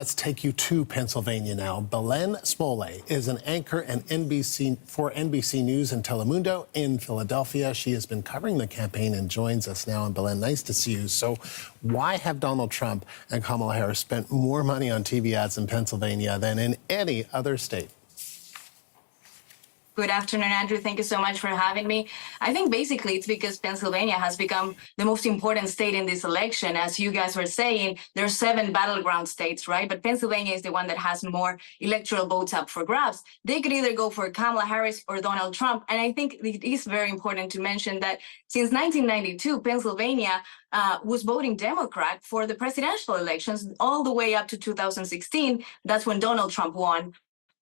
Let's take you to Pennsylvania now. Belen Smoley is an anchor and for NBC News and Telemundo in Philadelphia. She has been covering the campaign and joins us now. And Belen, nice to see you. So why have Donald Trump and Kamala Harris spent more money on TV ads in Pennsylvania than in any other state? Good afternoon, Andrew. Thank you so much for having me. I think basically it's because Pennsylvania has become the most important state in this election. As you guys were saying, there are 7 battleground states, right? But Pennsylvania is the one that has more electoral votes up for grabs. They could either go for Kamala Harris or Donald Trump. And I think it is very important to mention that since 1992, Pennsylvania was voting Democrat for the presidential elections all the way up to 2016. That's when Donald Trump won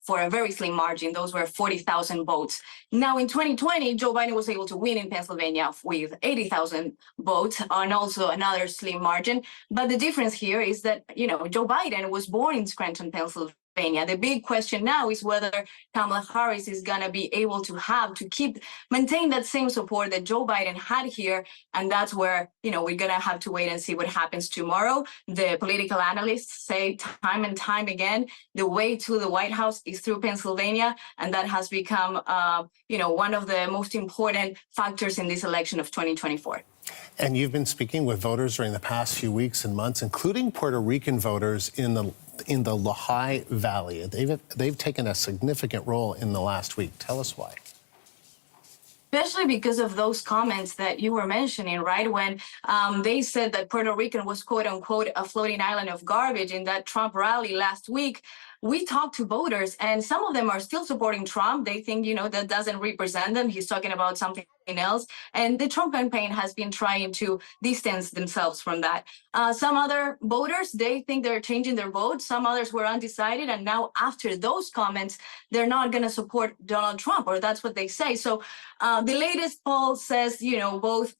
for a very slim margin. Those were 40,000 votes. Now in 2020, Joe Biden was able to win in Pennsylvania with 80,000 votes and also another slim margin. But the difference here is that, Joe Biden was born in Scranton, Pennsylvania. The big question now is whether Kamala Harris is going to be able to maintain that same support that Joe Biden had here. And that's where, we're going to have to wait and see what happens tomorrow. The political analysts say time and time again, the way to the White House is through Pennsylvania. And that has become, one of the most important factors in this election of 2024. And you've been speaking with voters during the past few weeks and months, including Puerto Rican voters in the Lehigh Valley. They've taken a significant role in the last week. Tell us why. Especially because of those comments that you were mentioning, right? When they said that Puerto Rican was, quote unquote, a floating island of garbage in that Trump rally last week. We talked to voters and some of them are still supporting Trump. They think, that doesn't represent them. He's talking about something else. And the Trump campaign has been trying to distance themselves from that. Some other voters, they think they're changing their vote. Some others were undecided. And now after those comments, they're not going to support Donald Trump, or that's what they say. So the latest poll says, both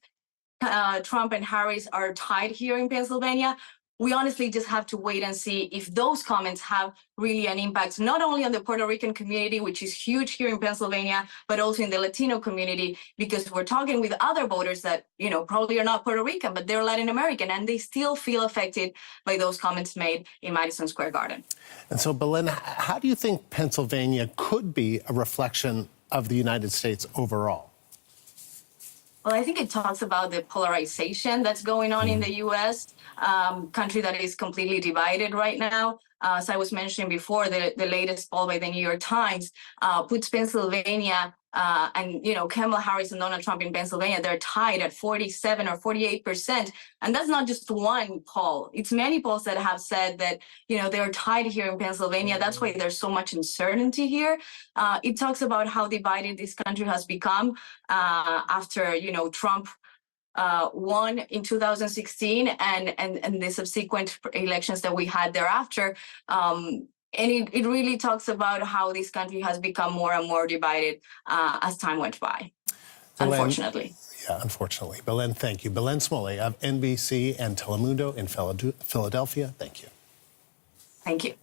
Trump and Harris are tied here in Pennsylvania. We honestly just have to wait and see if those comments have really an impact, not only on the Puerto Rican community, which is huge here in Pennsylvania, but also in the Latino community, because we're talking with other voters that, probably are not Puerto Rican, but they're Latin American, and they still feel affected by those comments made in Madison Square Garden. And so, Belen, how do you think Pennsylvania could be a reflection of the United States overall? Well, I think it talks about the polarization that's going on in the U.S., country that is completely divided right now. As I was mentioning before, the latest poll by the New York Times puts Pennsylvania and, Kamala Harris and Donald Trump in Pennsylvania, they're tied at 47 or 48%. And that's not just one poll. It's many polls that have said that, they're tied here in Pennsylvania. That's why there's so much uncertainty here. It talks about how divided this country has become after, Trump won in 2016 and the subsequent elections that we had thereafter. And it really talks about how this country has become more and more divided as time went by, Belen, unfortunately. Yeah, unfortunately. Belen, thank you. Belen Smoley of NBC and Telemundo in Philadelphia, thank you. Thank you.